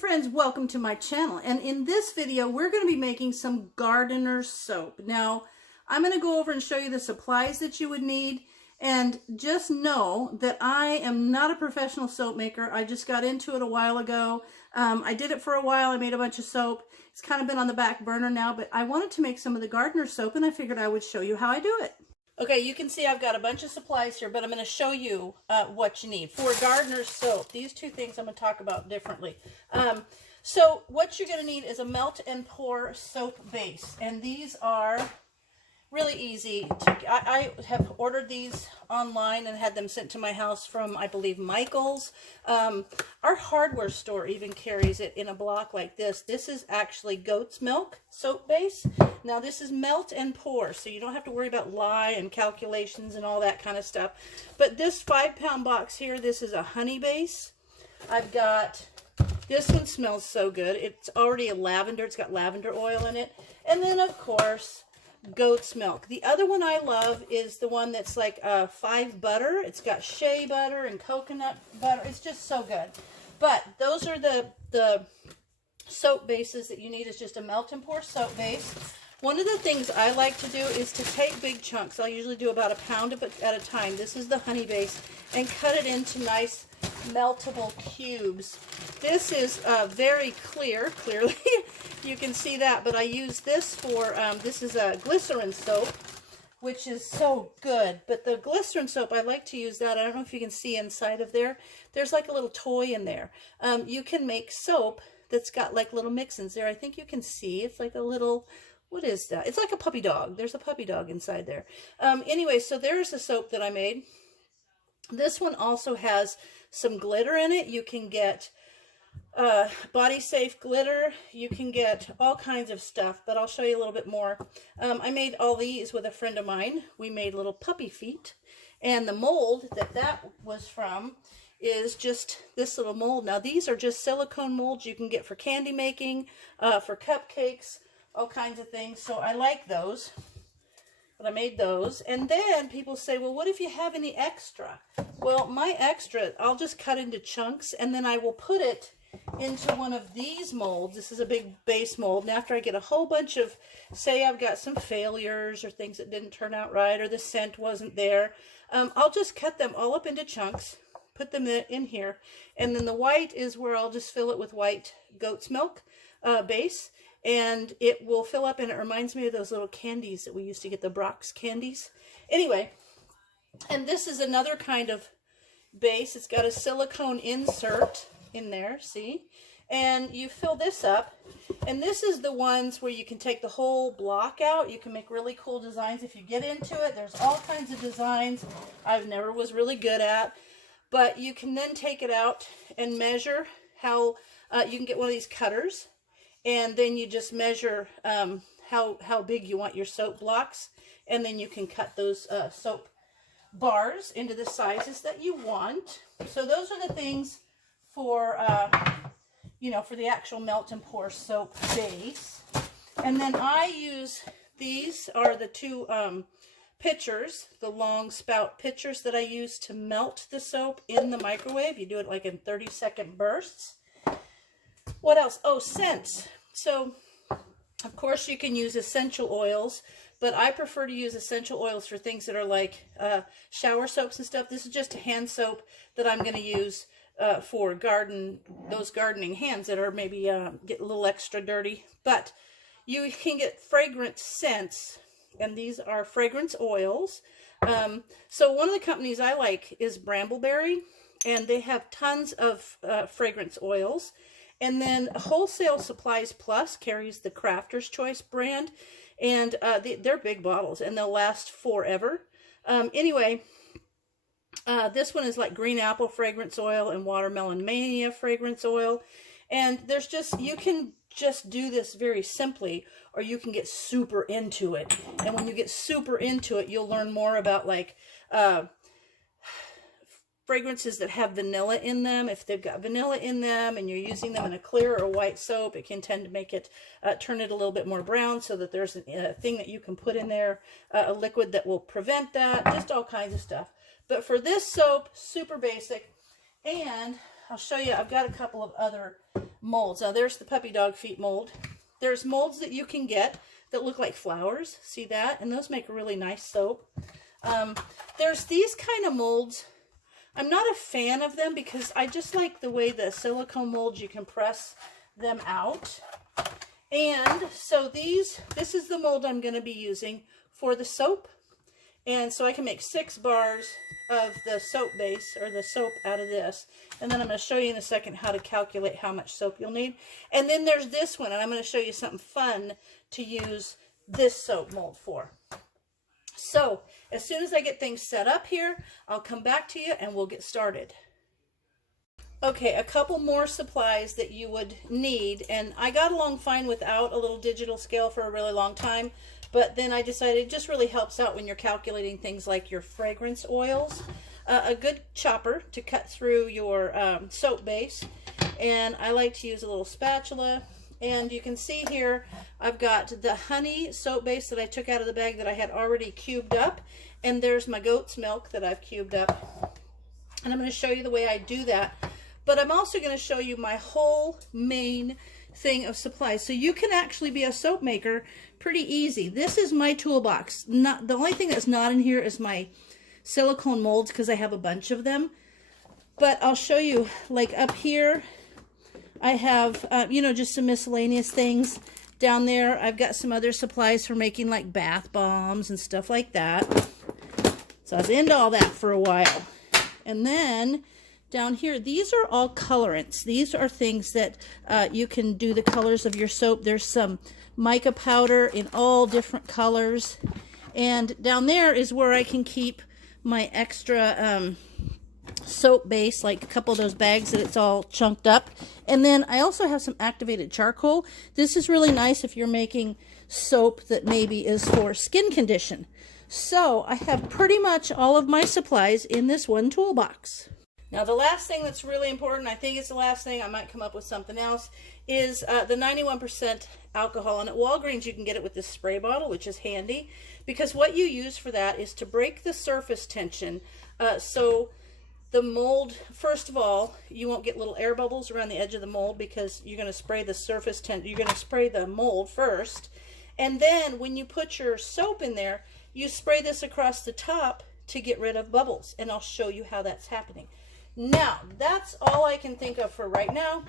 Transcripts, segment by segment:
friends, welcome to my channel, and in this video we're going to be making some Gardner soap. Now I'm going to go over and show you the supplies that you would need, and just know that I am not a professional soap maker. I just got into it a while ago. I did it for a while. I made a bunch of soap. It's kind of been on the back burner now, but I wanted to make some of the Gardner soap and I figured I would show you how I do it. Okay, you can see I've got a bunch of supplies here, but I'm going to show you what you need. For Gardner soap, these two things I'm going to talk about differently. So what you're going to need is a melt and pour soap base, and these are really easy. I have ordered these online and had them sent to my house from, I believe, Michael's. Our hardware store even carries it in a block like this. This is actually goat's milk soap base. Now this is melt and pour, so you don't have to worry about lye and calculations and all that kind of stuff. But this 5-pound box here, this is a honey base. I've got, this one smells so good. It's already a lavender. It's got lavender oil in it. And then, of course, goat's milk. The other one I love is the one that's like 5 butter. It's got shea butter and coconut butter. It's just so good. But those are the soap bases that you need. Is just a melt and pour soap base. One of the things I like to do is to take big chunks. I'll usually do about a pound at a time. This is the honey base, and cut it into nice meltable cubes. This is very clearly you can see that, but I use this for this is a glycerin soap, which is so good. But the glycerin soap, I like to use that. I don't know if you can see inside of there. There's like a little toy in there. You can make soap that's got like little mix-ins there. I think you can see it's like a little, what is that? It's like a puppy dog. There's a puppy dog inside there. Anyway, so there's the soap that I made. This one also has some glitter in it. You can get body safe glitter. You can get all kinds of stuff, but I'll show you a little bit more. I made all these with a friend of mine. We made little puppy feet, and the mold that was from is just this little mold. Now these are just silicone molds you can get for candy making, for cupcakes, all kinds of things. So I like those, but I made those. And then people say, well, what if you have any extra? Well, my extra, I'll just cut into chunks, and then I will put it into one of these molds. This is a big base mold, and after I get a whole bunch of, say I've got some failures or things that didn't turn out right, or the scent wasn't there, I'll just cut them all up into chunks, put them in here, and then the white is where I'll just fill it with white goat's milk base, and it will fill up, and it reminds me of those little candies that we used to get, the Brock's candies. Anyway, and this is another kind of base. It's got a silicone insert in there, see? And you fill this up, and this is the ones where you can take the whole block out. You can make really cool designs if you get into it. There's all kinds of designs I've never was really good at, but you can then take it out and measure how you can get one of these cutters, and then you just measure how big you want your soap blocks, and then you can cut those soap bars into the sizes that you want. So those are the things for you know, for the actual melt and pour soap base. And then I use, these are the two pitchers, the long spout pitchers that I use to melt the soap in the microwave. You do it like in 30-second bursts. What else? Oh, scents. So of course you can use essential oils, but I prefer to use essential oils for things that are like shower soaps and stuff. This is just a hand soap that I'm going to use for those gardening hands that are maybe get a little extra dirty. But you can get fragrant scents, and these are fragrance oils. So one of the companies I like is Brambleberry, and they have tons of fragrance oils. And then Wholesale Supplies Plus carries the Crafter's Choice brand, and they're big bottles, and they'll last forever. Anyway, this one is like green apple fragrance oil and watermelon mania fragrance oil. And there's just, you can just do this very simply, or you can get super into it. And when you get super into it, you'll learn more about like fragrances that have vanilla in them. If they've got vanilla in them and you're using them in a clear or white soap, it can tend to make it, turn it a little bit more brown, so that there's a thing that you can put in there, a liquid that will prevent that, just all kinds of stuff. But for this soap, super basic. And I'll show you, I've got a couple of other molds. Now there's the puppy dog feet mold. There's molds that you can get that look like flowers. See that? And those make a really nice soap. There's these kind of molds. I'm not a fan of them because I just like the way the silicone molds, you can press them out. And so this is the mold I'm going to be using for the soap. And so I can make 6 bars of the soap base, or the soap, out of this. And then I'm going to show you in a second how to calculate how much soap you'll need. And then there's this one, and I'm going to show you something fun to use this soap mold for. So as soon as I get things set up here, I'll come back to you and we'll get started. Okay, a couple more supplies that you would need, and I got along fine without a little digital scale for a really long time, but then I decided it just really helps out when you're calculating things like your fragrance oils. A good chopper to cut through your soap base, and I like to use a little spatula. And you can see here I've got the honey soap base that I took out of the bag that I had already cubed up, and there's my goat's milk that I've cubed up, and I'm going to show you the way I do that. But I'm also going to show you my whole main thing of supplies. So you can actually be a soap maker pretty easy. This is my toolbox. The only thing that's not in here is my silicone molds because I have a bunch of them. But I'll show you, like up here, I have, you know, just some miscellaneous things. Down there, I've got some other supplies for making like bath bombs and stuff like that. So I was into all that for a while. And then down here, these are all colorants. These are things that you can do the colors of your soap. There's some mica powder in all different colors. And down there is where I can keep my extra soap base, like a couple of those bags that it's all chunked up. And then I also have some activated charcoal. This is really nice if you're making soap that maybe is for skin condition. So I have pretty much all of my supplies in this one toolbox. Now the last thing that's really important, I think it's the last thing, I might come up with something else, is the 91% alcohol. And at Walgreens you can get it with this spray bottle, which is handy, because what you use for that is to break the surface tension. So the mold, first of all, you won't get little air bubbles around the edge of the mold because you're going to spray the surface tension. You're going to spray the mold first. And then when you put your soap in there, you spray this across the top to get rid of bubbles. And I'll show you how that's happening. Now, that's all I can think of for right now.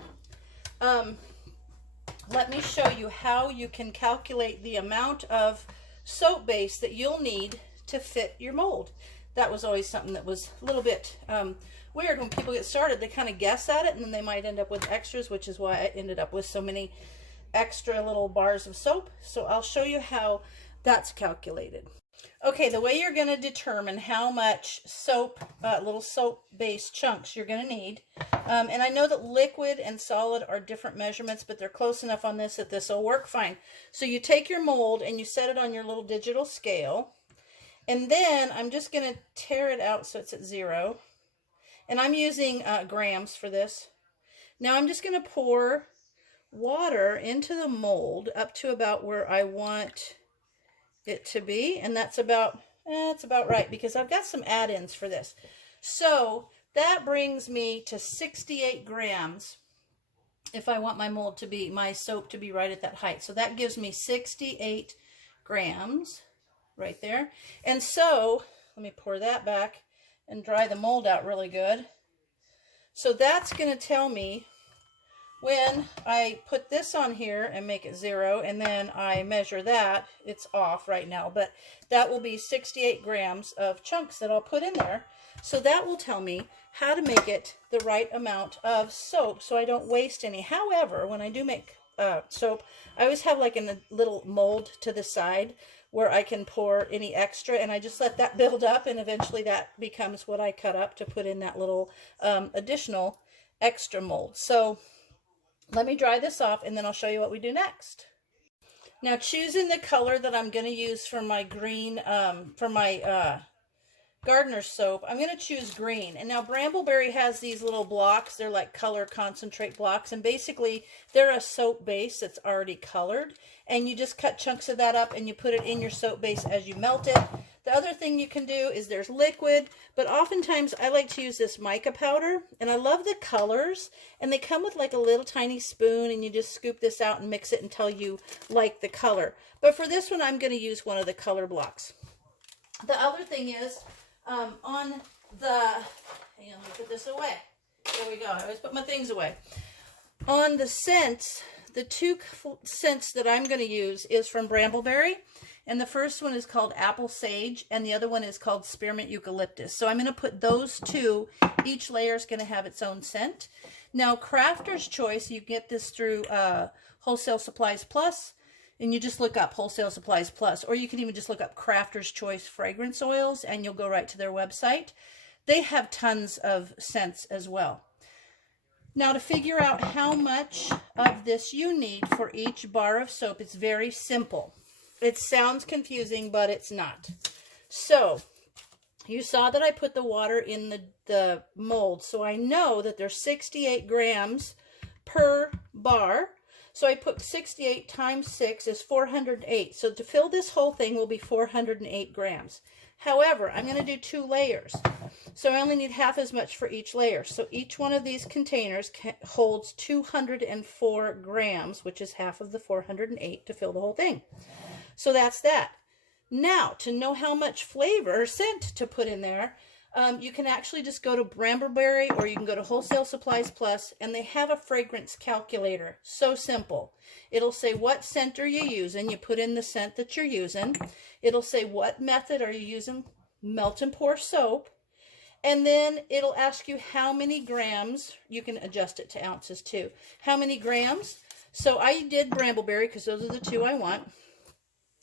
Let me show you how you can calculate the amount of soap base that you'll need to fit your mold. That was always something that was a little bit weird when people get started. They kind of guess at it, and then they might end up with extras, which is why I ended up with so many extra little bars of soap. So I'll show you how that's calculated. Okay, the way you're going to determine how much soap, little soap-based chunks you're going to need, and I know that liquid and solid are different measurements, but they're close enough on this that this will work fine. So you take your mold and you set it on your little digital scale, and then I'm just going to tear it out so it's at 0, and I'm using grams for this. Now I'm just going to pour water into the mold up to about where I want it to be, and that's about it's about right, because I've got some add-ins for this. So that brings me to 68 grams if I want my mold to be, my soap to be right at that height. So that gives me 68 grams right there. And so let me pour that back and dry the mold out really good. So that's going to tell me when I put this on here and make it 0, and then I measure that, it's off right now, but that will be 68 grams of chunks that I'll put in there. So that will tell me how to make it the right amount of soap so I don't waste any. However, when I do make soap, I always have like a little mold to the side where I can pour any extra, and I just let that build up, and eventually that becomes what I cut up to put in that little additional extra mold. So let me dry this off, and then I'll show you what we do next. Now, choosing the color that I'm going to use for my green, for my Gardner soap, I'm going to choose green. And now Brambleberry has these little blocks. They're like color concentrate blocks, and basically they're a soap base that's already colored, and you just cut chunks of that up and you put it in your soap base as you melt it. The other thing you can do is there's liquid, but oftentimes I like to use this mica powder, and I love the colors, and they come with like a little tiny spoon, and you just scoop this out and mix it until you like the color. But for this one, I'm going to use one of the color blocks. The other thing is, on the, hang on, let me put this away. There we go. I always put my things away. On the scents, the two scents that I'm going to use is from Brambleberry. And the first one is called Apple Sage, and the other one is called Spearmint Eucalyptus. So I'm going to put those two. Each layer is going to have its own scent. Now, Crafter's Choice, you get this through Wholesale Supplies Plus, and you just look up Wholesale Supplies Plus, or you can even just look up Crafter's Choice fragrance oils, and you'll go right to their website. They have tons of scents as well. Now, to figure out how much of this you need for each bar of soap, it's very simple. It sounds confusing, but it's not. So, you saw that I put the water in the mold, so I know that there's 68 grams per bar. So I put 68 times 6 is 408. So to fill this whole thing will be 408 grams. However, I'm going to do 2 layers. So I only need half as much for each layer. So each one of these containers holds 204 grams, which is half of the 408 to fill the whole thing. So that's that. Now, to know how much flavor or scent to put in there, you can actually just go to Brambleberry, or you can go to Wholesale Supplies Plus, and they have a fragrance calculator. So simple. It'll say what scent are you using. You put in the scent that you're using. It'll say what method are you using, melt and pour soap. And then it'll ask you how many grams. You can adjust it to ounces too. How many grams? So I did Brambleberry because those are the 2 I want.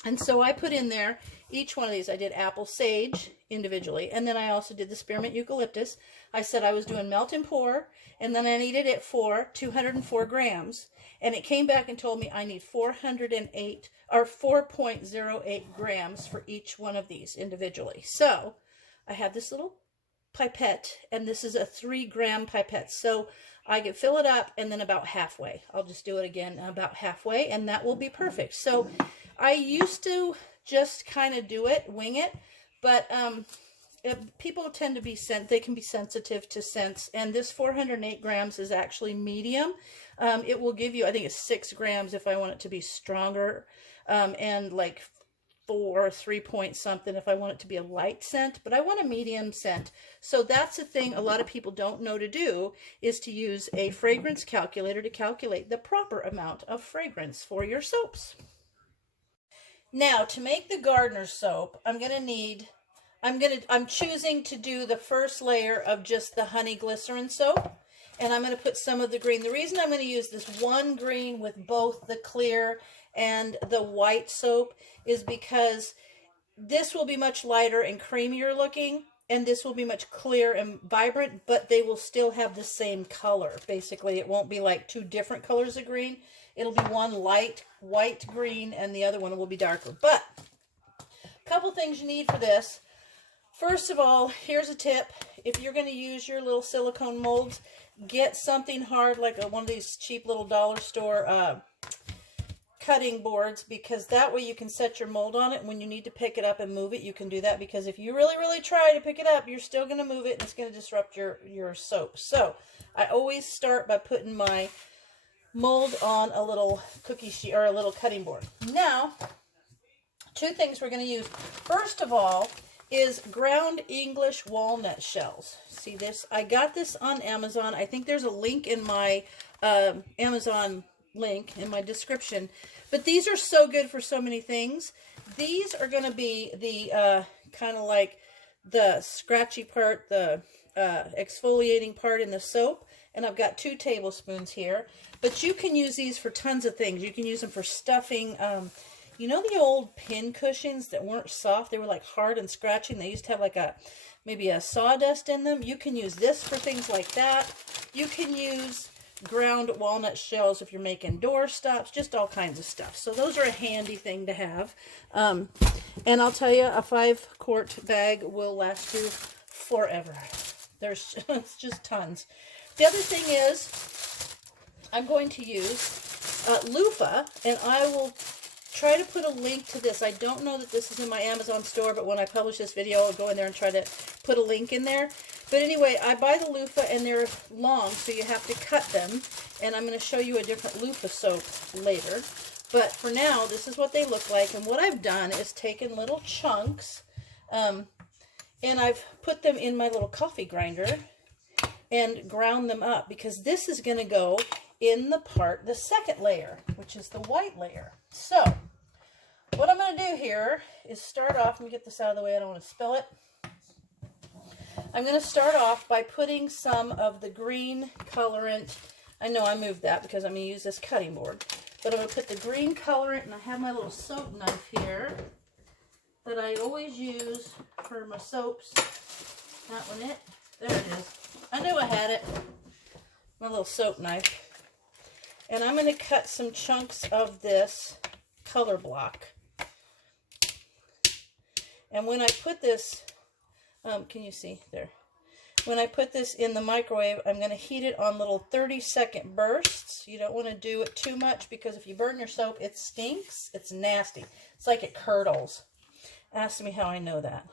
And so I put in there each one of these. I did Apple Sage individually, and then I also did the Spearmint Eucalyptus. I said I was doing melt and pour, and then I needed it for 204 grams. And it came back and told me I need 408 or 4.08 grams for each one of these individually. So I have this little pipette, and this is a 3-gram pipette. So I can fill it up, and then about halfway. I'll just do it again about halfway, and that will be perfect. So I used to just kind of do it, wing it, but people tend to be they can be sensitive to scents, and this 408 grams is actually medium. It will give you, I think it's 6 grams if I want it to be stronger, and like 4 or 3 point something if I want it to be a light scent, but I want a medium scent. So that's the thing a lot of people don't know to do, is to use a fragrance calculator to calculate the proper amount of fragrance for your soaps. Now, to make the Gardner soap, I'm choosing to do the first layer of just the honey glycerin soap, and I'm going to put some of the green. The reason I'm going to use this one green with both the clear and the white soap is because this will be much lighter and creamier looking, and this will be much clear and vibrant, but they will still have the same color. Basically, it won't be like 2 different colors of green. It'll be one light white green, and the other one will be darker. But a couple things you need for this. First of all, here's a tip. If you're going to use your little silicone molds, get something hard like one of these cheap little dollar store cutting boards, because that way you can set your mold on it. When you need to pick it up and move it, you can do that, because if you really try to pick it up, you're still going to move it, and it's going to disrupt your soap. So I always start by putting my mold on a little cookie sheet or a little cutting board. Now, 2 things we're going to use. First of all is ground English walnut shells. See this? I got this on Amazon. I think there's a link in my Amazon link in my description. But these are so good for so many things. These are going to be the kind of like the scratchy part, the exfoliating part in the soap. And I've got 2 tablespoons here. But you can use these for tons of things. You can use them for stuffing. You know the old pin cushions that weren't soft? They were like hard and scratchy, and they used to have like maybe a sawdust in them. You can use this for things like that. You can use ground walnut shells if you're making door stops, just all kinds of stuff. So those are a handy thing to have. And I'll tell you, a 5-quart bag will last you forever. It's just tons. The other thing is, I'm going to use Lufa, and I will try to put a link to this. I don't know that this is in my Amazon store, but when I publish this video, I'll go in there and try to put a link in there. But anyway, I buy the loofah, and they're long, so you have to cut them. And I'm going to show you a different loofah soap later. But for now, this is what they look like. And what I've done is taken little chunks, and I've put them in my little coffee grinder and ground them up, because this is going to go in the second layer, which is the white layer. So what I'm going to do here is start off, let me get this out of the way, I don't want to spill it. I'm going to start off by putting some of the green colorant. I know I moved that because I'm going to use this cutting board, but I'm going to put the green colorant, and I have my little soap knife here that I always use for my soaps. That one, there it is. I knew I had it. My little soap knife. And I'm going to cut some chunks of this color block. And when I put this, can you see there? When I put this in the microwave, I'm going to heat it on little 30-second bursts. You don't want to do it too much, because if you burn your soap, it stinks. It's nasty. It's like it curdles. Ask me how I know that.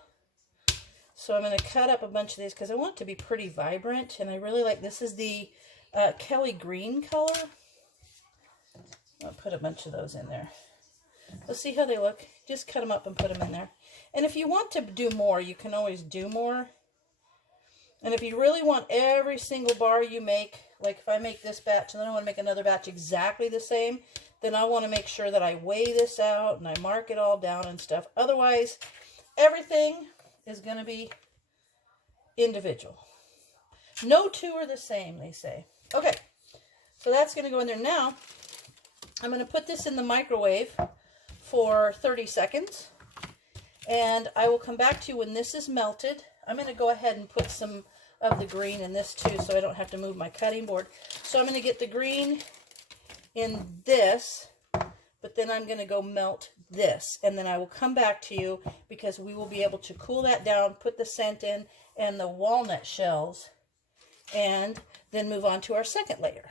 So I'm going to cut up a bunch of these because I want it to be pretty vibrant, and I really like, this is the Kelly green color. I'll put a bunch of those in there. Let's see how they look. Just cut them up and put them in there. And if you want to do more, you can always do more. And if you really want every single bar you make, like if I make this batch and then I want to make another batch exactly the same, then I want to make sure that I weigh this out and I mark it all down and stuff. Otherwise, everything is going to be individual. No two are the same, they say. Okay, so that's going to go in there. Now, I'm going to put this in the microwave for 30 seconds. And I will come back to you when this is melted. I'm going to go ahead and put some of the green in this too, so I don't have to move my cutting board. So I'm going to get the green in this, but then I'm going to go melt this, and then I will come back to you because we will be able to cool that down, put the scent in and the walnut shells, and then move on to our second layer.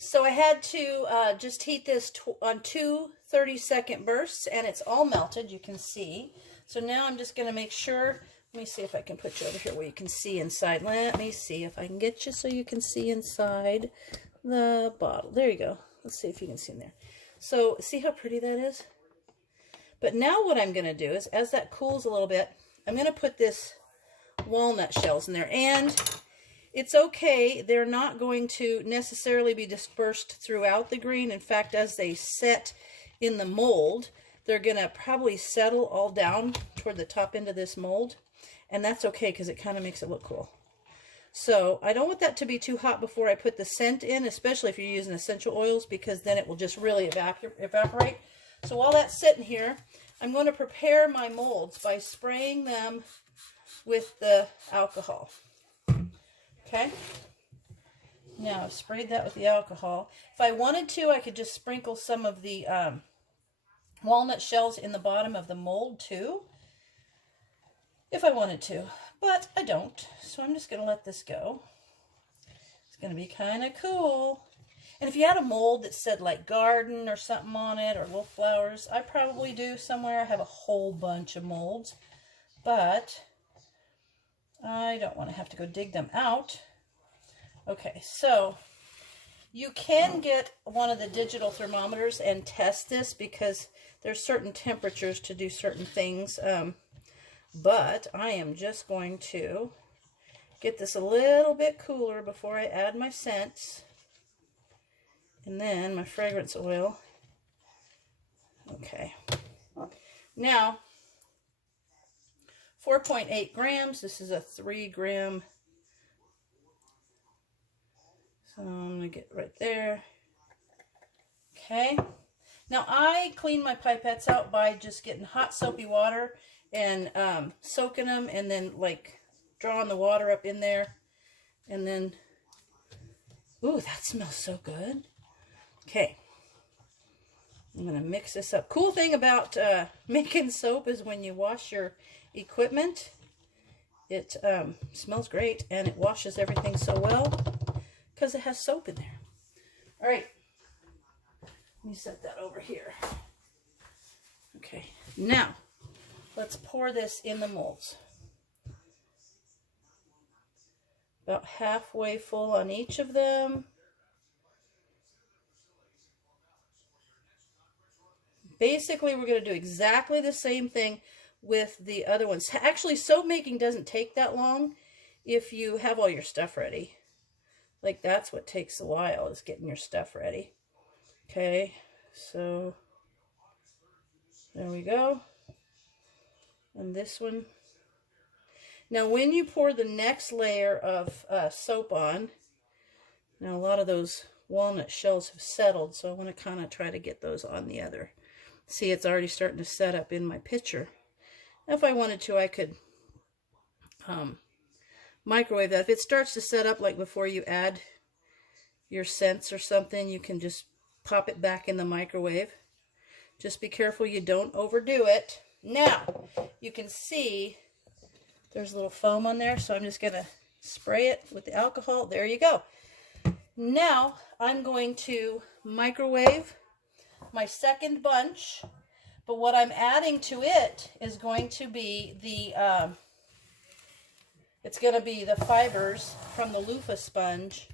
So I had to just heat this on two 30-second bursts, and it's all melted, you can see. So now I'm just going to make sure, let me see if I can put you over here where you can see inside. Let me see if I can get you so you can see inside the bottle. There you go. Let's see if you can see in there. So see how pretty that is? But now what I'm going to do is, as that cools a little bit, I'm going to put this walnut shells in there. And it's okay, they're not going to necessarily be dispersed throughout the green. In fact, as they set in the mold, they're going to probably settle all down toward the top end of this mold. And that's okay because it kind of makes it look cool. So I don't want that to be too hot before I put the scent in, especially if you're using essential oils, because then it will just really evaporate. So while that's sitting here, I'm going to prepare my molds by spraying them with the alcohol. Okay? Now I've sprayed that with the alcohol. If I wanted to, I could just sprinkle some of the walnut shells in the bottom of the mold too, if I wanted to, but I don't. So I'm just going to let this go. It's going to be kind of cool. And if you had a mold that said like garden or something on it, or little flowers, I probably do somewhere. I have a whole bunch of molds, but I don't want to have to go dig them out. Okay, so you can get one of the digital thermometers and test this, because there's certain temperatures to do certain things. But I am just going to get this a little bit cooler before I add my scents. And then my fragrance oil. Okay. Now, 4.8 grams. This is a 3-gram. So I'm going to get right there. Okay. Now I clean my pipettes out by just getting hot soapy water and soaking them, and then like drawing the water up in there, and then, ooh, that smells so good. Okay, I'm gonna mix this up. Cool thing about making soap is when you wash your equipment, it smells great, and it washes everything so well because it has soap in there. All right, Let me set that over here. Okay, now let's pour this in the molds. About halfway full on each of them. Basically, we're going to do exactly the same thing with the other ones. Actually, soap making doesn't take that long if you have all your stuff ready. Like, that's what takes a while, is getting your stuff ready. Okay, so there we go. And this one. Now, when you pour the next layer of soap on, now a lot of those walnut shells have settled, so I want to kind of try to get those on the other. See, it's already starting to set up in my pitcher. If I wanted to, I could microwave that. If it starts to set up, like before you add your scents or something, you can just pop it back in the microwave. Just be careful you don't overdo it. Now, you can see there's a little foam on there, so I'm just going to spray it with the alcohol. There you go. Now, I'm going to microwave my second bunch, but what I'm adding to it is going to be the it's going to be the fibers from the Lufa sponge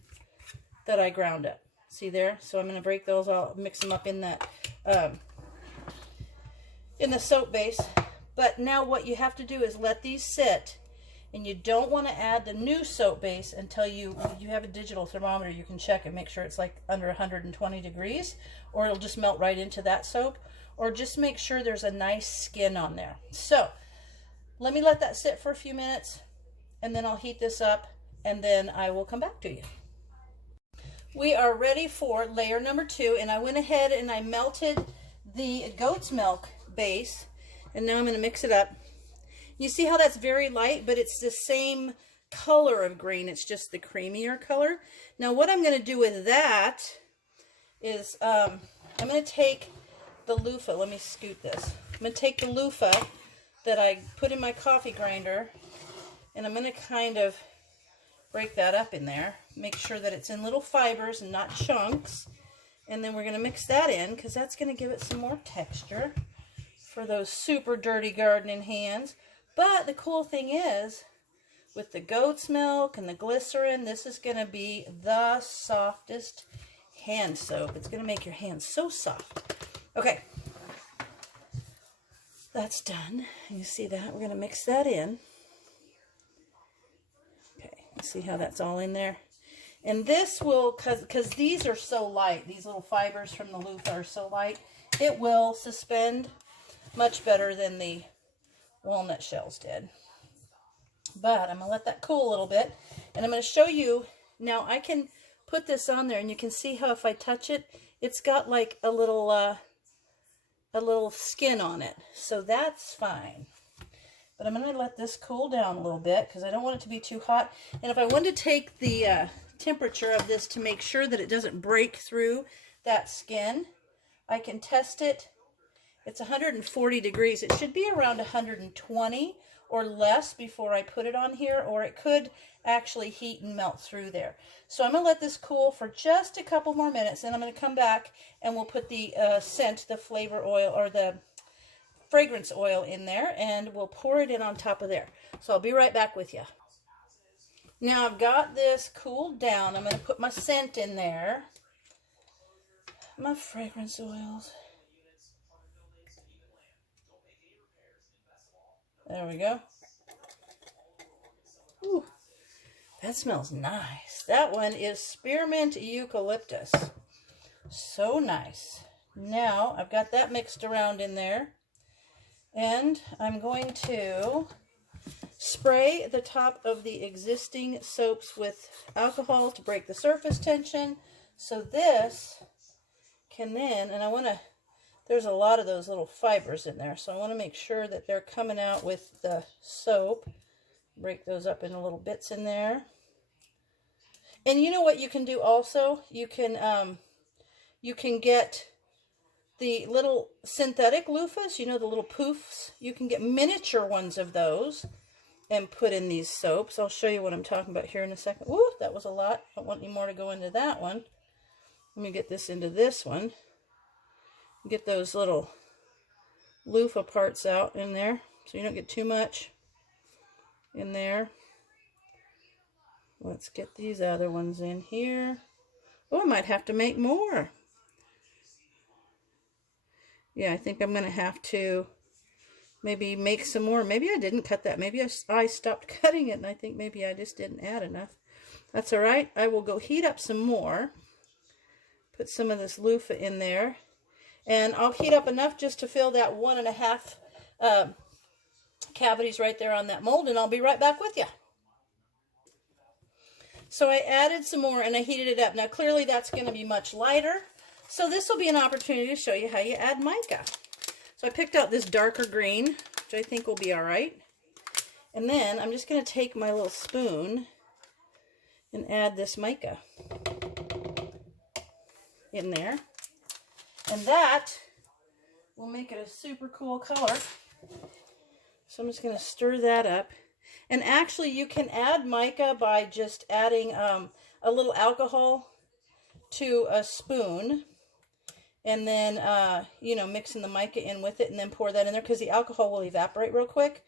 that I ground up. See there? So I'm going to break those. I'll mix them up in that in the soap base. But now what you have to do is let these sit, and you don't want to add the new soap base until you have a digital thermometer. You can check and make sure it's like under 120 degrees, or it'll just melt right into that soap, or just make sure there's a nice skin on there. So let me let that sit for a few minutes, and then I'll heat this up, and then I will come back to you. We are ready for layer number 2, and I went ahead and I melted the goat's milk base, and now I'm going to mix it up. You see how that's very light, but it's the same color of green. It's just the creamier color. Now what I'm going to do with that is I'm going to take the loofah. Let me scoot this. I'm going to take the loofah that I put in my coffee grinder, and I'm going to kind of break that up in there. Make sure that it's in little fibers and not chunks. And then we're going to mix that in, because that's going to give it some more texture for those super dirty gardening hands. But the cool thing is, with the goat's milk and the glycerin, this is going to be the softest hand soap. It's going to make your hands so soft. Okay, that's done. You see that? We're going to mix that in. Okay, see how that's all in there? And this will, because these are so light, these little fibers from the Loofah are so light, it will suspend much better than the walnut shells did. But I'm going to let that cool a little bit, and I'm going to show you. Now I can put this on there, and you can see how if I touch it, it's got like a little skin on it, so that's fine. But I'm going to let this cool down a little bit, because I don't want it to be too hot. And if I want to take the temperature of this to make sure that it doesn't break through that skin, I can test it. It's 140 degrees. It should be around 120 or less before I put it on here, or it could actually heat and melt through there. So I'm going to let this cool for just a couple more minutes, and I'm going to come back and we'll put the scent, the flavor oil, or the fragrance oil in there, and we'll pour it in on top of there. So I'll be right back with you. Now I've got this cooled down. I'm going to put my scent in there, my fragrance oils. There we go. Ooh, that smells nice. That one is spearmint eucalyptus. So nice. Now I've got that mixed around in there, and I'm going to spray the top of the existing soaps with alcohol to break the surface tension. So this can then, and I want to, there's a lot of those little fibers in there, so I want to make sure that they're coming out with the soap. Break those up into little bits in there. And you know what you can do also? You can get the little synthetic loofahs, you know, the little poofs. You can get miniature ones of those and put in these soaps. I'll show you what I'm talking about here in a second. Ooh, that was a lot. I don't want any more to go into that one. Let me get this into this one. Get those little loofah parts out in there so you don't get too much in there. Let's get these other ones in here. Oh, I might have to make more. Yeah, I think I'm going to have to maybe make some more. Maybe I didn't cut that. Maybe I stopped cutting it, and I think maybe I just didn't add enough. That's all right. I will go heat up some more. Put some of this loofah in there. And I'll heat up enough just to fill that 1.5 cavities right there on that mold, and I'll be right back with you. So I added some more and I heated it up. Now clearly that's going to be much lighter. So this will be an opportunity to show you how you add mica. So I picked out this darker green, which I think will be all right. And then I'm just going to take my little spoon and add this mica in there. And that will make it a super cool color. So I'm just going to stir that up. And actually you can add mica by just adding a little alcohol to a spoon. And then, you know, mixing the mica in with it and then pour that in there because the alcohol will evaporate real quick.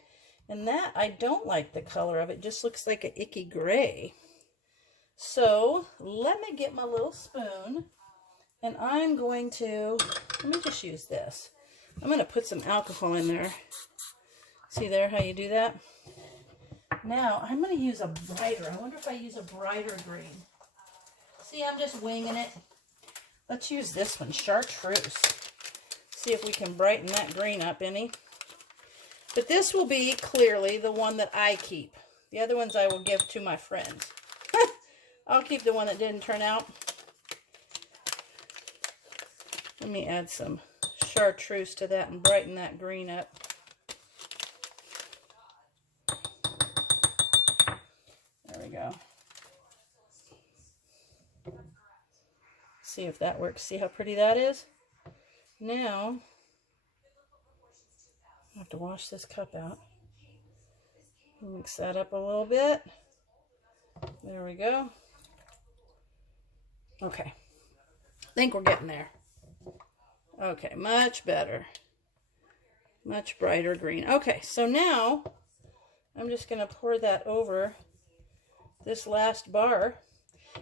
And that, I don't like the color of it. It just looks like an icky gray. So let me get my little spoon and I'm going to, let me just use this. I'm going to put some alcohol in there. See there how you do that? Now I'm going to use a brighter. I wonder if I use a brighter green. See, I'm just winging it. Let's use this one, chartreuse. See if we can brighten that green up any. But this will be clearly the one that I keep. The other ones I will give to my friends. I'll keep the one that didn't turn out. Let me add some chartreuse to that and brighten that green up. There we go. See if that works. See how pretty that is? Now, I have to wash this cup out. Mix that up a little bit. There we go. Okay. I think we're getting there. Okay, much better. Much brighter green. Okay, so now I'm just going to pour that over this last bar.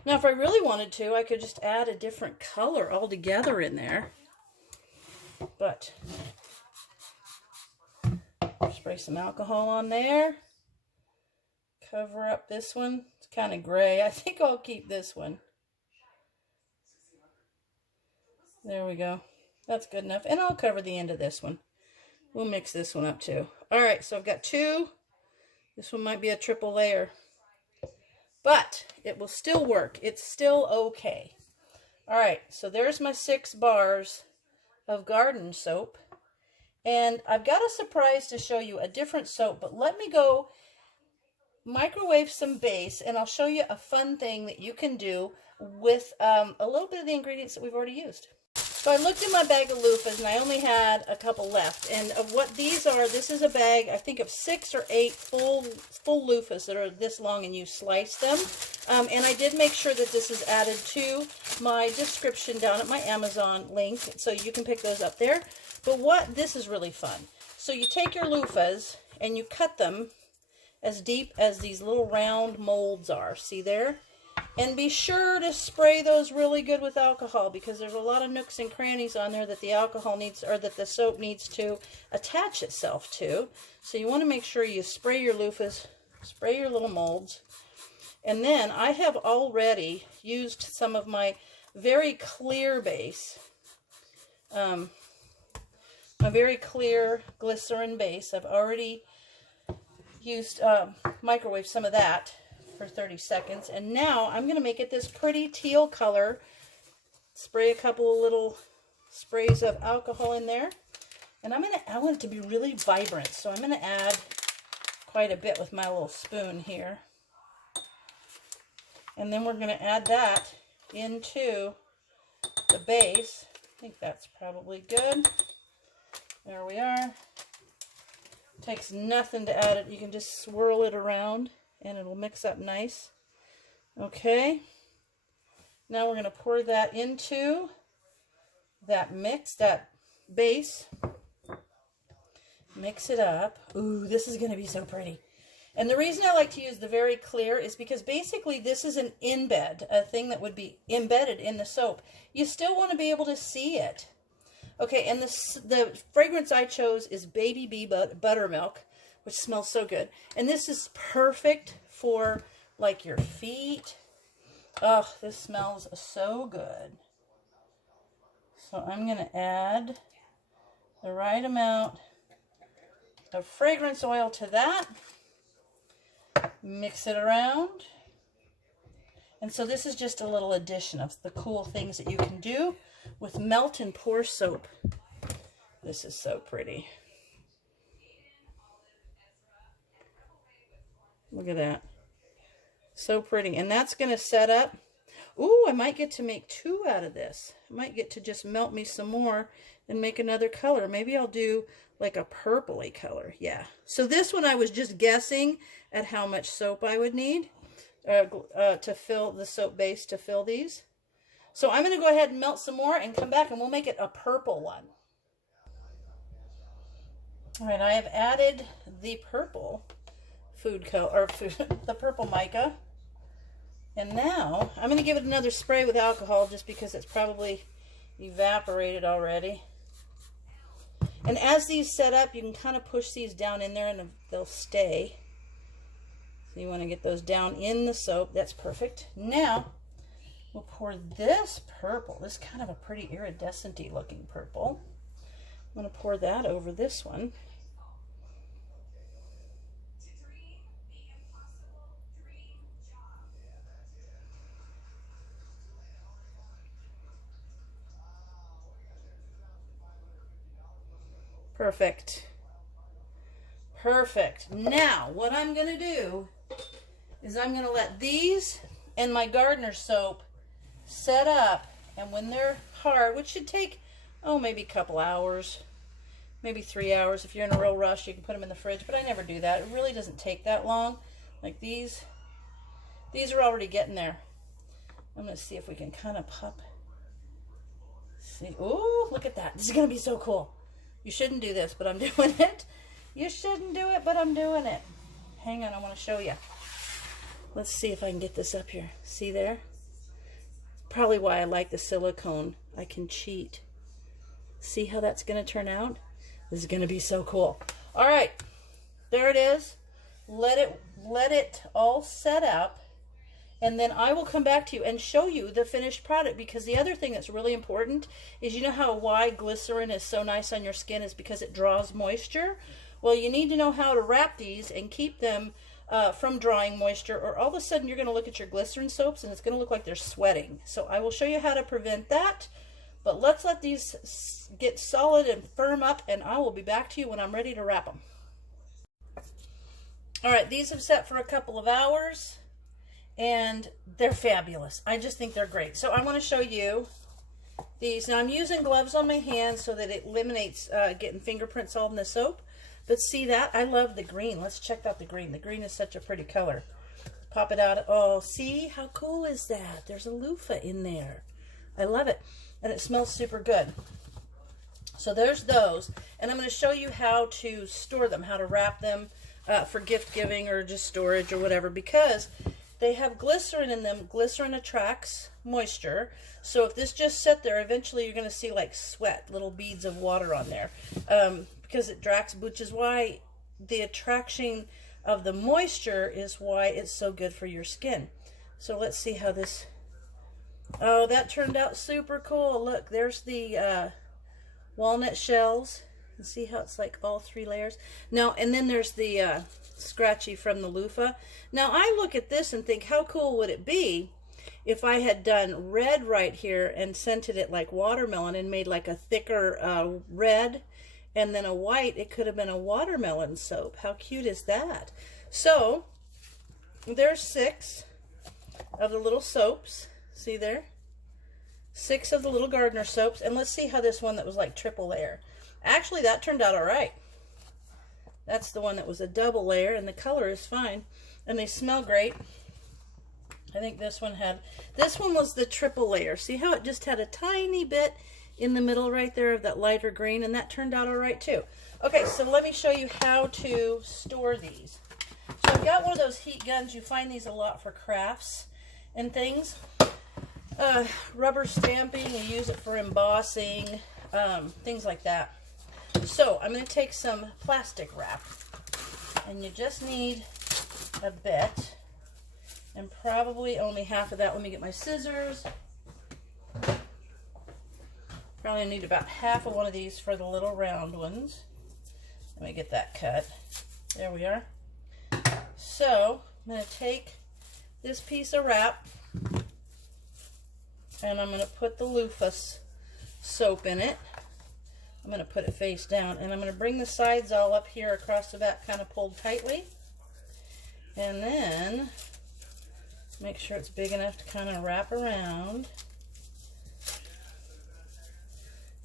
Now, if I really wanted to, I could just add a different color altogether in there. But spray some alcohol on there. Cover up this one. It's kind of gray. I think I'll keep this one. There we go. That's good enough. And I'll cover the end of this one. We'll mix this one up too. All right, so I've got two. This one might be a triple layer. But it will still work. It's still okay. All right, so there's my 6 bars of garden soap. And I've got a surprise to show you, a different soap. But let me go microwave some base, and I'll show you a fun thing that you can do with a little bit of the ingredients that we've already used. So I looked in my bag of loofahs, and I only had a couple left. And of what these are, this is a bag, I think, of 6 or 8 full loofahs that are this long, and you slice them. And I did make sure that this is added to my description down at my Amazon link, so you can pick those up there. But this is really fun. So you take your loofahs, and you cut them as deep as these little round molds are. See there? And be sure to spray those really good with alcohol, because there's a lot of nooks and crannies on there that the alcohol needs, or that the soap needs to attach itself to. So you want to make sure you spray your loofahs, spray your little molds. And then I have already used some of my very clear base, my very clear glycerin base. I've already used, microwave some of that for 30 seconds. And now I'm going to make it this pretty teal color. Spray a couple of little sprays of alcohol in there. And I want it to be really vibrant. So I'm going to add quite a bit with my little spoon here. And then we're going to add that into the base. I think that's probably good. There we are. Takes nothing to add it. You can just swirl it around and it'll mix up nice. Okay. Now we're going to pour that into that mix, that base. Mix it up. Ooh, this is going to be so pretty. And the reason I like to use the very clear is because basically this is an embed, a thing that would be embedded in the soap. You still want to be able to see it. Okay, and the fragrance I chose is Baby Bee Buttermilk, which smells so good. And this is perfect for like your feet. Oh, this smells so good. So I'm going to add the right amount of fragrance oil to that. Mix it around. And so this is just a little addition of the cool things that you can do with melt and pour soap. This is so pretty. Look at that. So pretty. And that's going to set up. Ooh, I might get to make 2 out of this. I might get to just melt me some more and make another color. Maybe I'll do like a purpley color. Yeah. So this one I was just guessing at how much soap I would need to fill the soap base to fill these. So I'm going to go ahead and melt some more and come back and we'll make it a purple one. All right, I have added the purple the purple mica. And now I'm going to give it another spray with alcohol just because it's probably evaporated already. And as these set up, you can kind of push these down in there and they'll stay. So you want to get those down in the soap. That's perfect. Now we'll pour this purple. This is kind of a pretty iridescent-y looking purple. I'm going to pour that over this one. Perfect. Perfect. Now, what I'm going to do is I'm going to let these and my Gardner soap set up, and when they're hard, which should take, oh, maybe a couple hours, maybe 3 hours. If you're in a real rush, you can put them in the fridge, but I never do that. It really doesn't take that long. Like these are already getting there. I'm going to see if we can kind of pop. See, ooh, look at that. This is going to be so cool. You shouldn't do this, but I'm doing it. You shouldn't do it, but I'm doing it. Hang on, I want to show you. Let's see if I can get this up here. See there? Probably why I like the silicone. I can cheat. See how that's going to turn out? This is going to be so cool. All right, there it is. Let it all set up. And then I will come back to you and show you the finished product, because the other thing that's really important is, you know how why glycerin is so nice on your skin is because it draws moisture? Well, you need to know how to wrap these and keep them from drawing moisture, or all of a sudden you're going to look at your glycerin soaps and it's going to look like they're sweating. So I will show you how to prevent that. But let's let these get solid and firm up, and I will be back to you when I'm ready to wrap them. All right, these have set for a couple of hours. And they're fabulous. I just think they're great. So I want to show you these. Now I'm using gloves on my hands so that it eliminates getting fingerprints all in the soap. But see that? I love the green. Let's check out the green. The green is such a pretty color. Pop it out. Oh, see? How cool is that? There's a loofah in there. I love it. And it smells super good. So there's those. And I'm going to show you how to store them, how to wrap them for gift giving or just storage or whatever, because they have glycerin in them. Glycerin attracts moisture. So if this just sat there, eventually you're going to see like sweat, little beads of water on there. Because it attracts, which is why the attraction of the moisture is why it's so good for your skin. So let's see how this, oh, that turned out super cool. Look, there's the walnut shells. And see how it's like all 3 layers. Now, and then there's the scratchy from the loofah. Now I look at this and think, how cool would it be if I had done red right here and scented it like watermelon and made like a thicker red, and then a white. It could have been a watermelon soap. How cute is that? So there's 6 of the little soaps. See there? 6 of the little Gardner soaps. And let's see how this one that was like triple layer. Actually, that turned out all right. That's the one that was a double layer, and the color is fine, and they smell great. I think this one was the triple layer. See how it just had a tiny bit in the middle right there of that lighter green, and that turned out all right too. Okay, so let me show you how to store these. So I've got one of those heat guns. You find these a lot for crafts and things. Rubber stamping, you use it for embossing, things like that. So I'm going to take some plastic wrap, and you just need a bit, and probably only half of that. Let me get my scissors. Probably need about half of one of these for the little round ones. Let me get that cut. There we are. So I'm going to take this piece of wrap, and I'm going to put the Lufa soap in it. I'm going to put it face down, and I'm going to bring the sides all up here across the back, kind of pulled tightly. And then make sure it's big enough to kind of wrap around.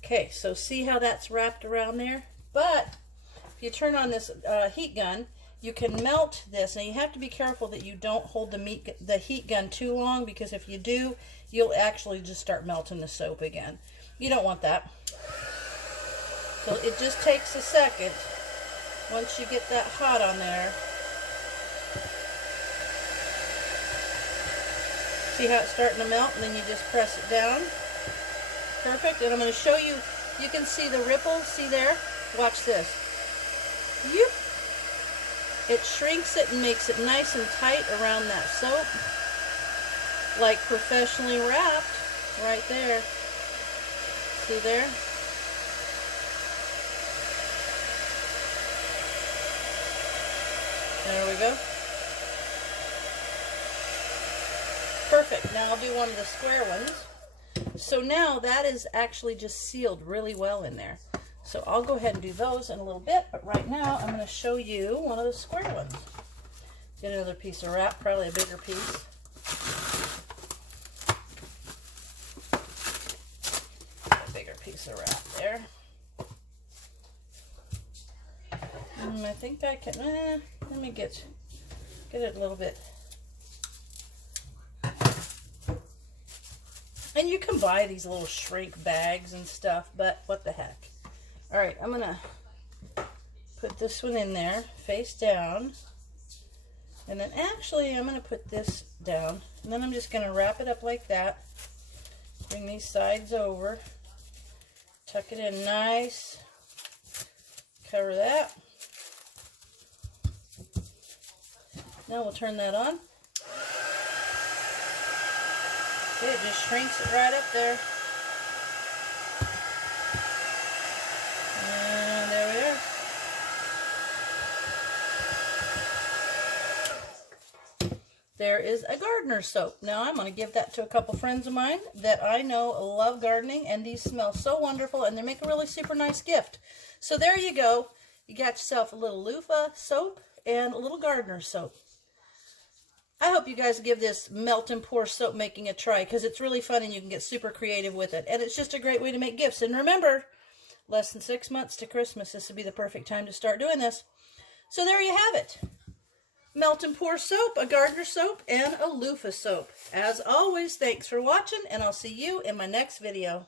Okay, so see how that's wrapped around there? But if you turn on this heat gun, you can melt this, and you have to be careful that you don't hold the heat gun too long, because if you do, you'll actually just start melting the soap again. You don't want that. So it just takes a second. Once you get that hot on there, see how it's starting to melt, and then you just press it down. Perfect. And I'm going to show you, you can see the ripples, see there? Watch this. Yep. It shrinks it and makes it nice and tight around that soap, like professionally wrapped right there. See there? There we go. Perfect. Now I'll do one of the square ones. So now that is actually just sealed really well in there. So I'll go ahead and do those in a little bit, but right now I'm going to show you one of the square ones. Get another piece of wrap, probably a bigger piece. A bigger piece of wrap there. And I think I can, let me get it a little bit. And you can buy these little shrink bags and stuff, but what the heck. All right, I'm going to put this one in there, face down. And then actually, I'm going to put this down. And then I'm just going to wrap it up like that. Bring these sides over. Tuck it in nice. Cover that. Now we'll turn that on. Okay, it just shrinks it right up there. And there we are. There is a Gardner soap. Now I'm going to give that to a couple friends of mine that I know love gardening, and these smell so wonderful, and they make a really super nice gift. So there you go. You got yourself a little Loofah soap and a little Gardner soap. I hope you guys give this melt and pour soap making a try, because it's really fun and you can get super creative with it. And it's just a great way to make gifts. And remember, less than 6 months to Christmas. This would be the perfect time to start doing this. So there you have it. Melt and pour soap, a Gardner soap, and a Loofah soap. As always, thanks for watching, and I'll see you in my next video.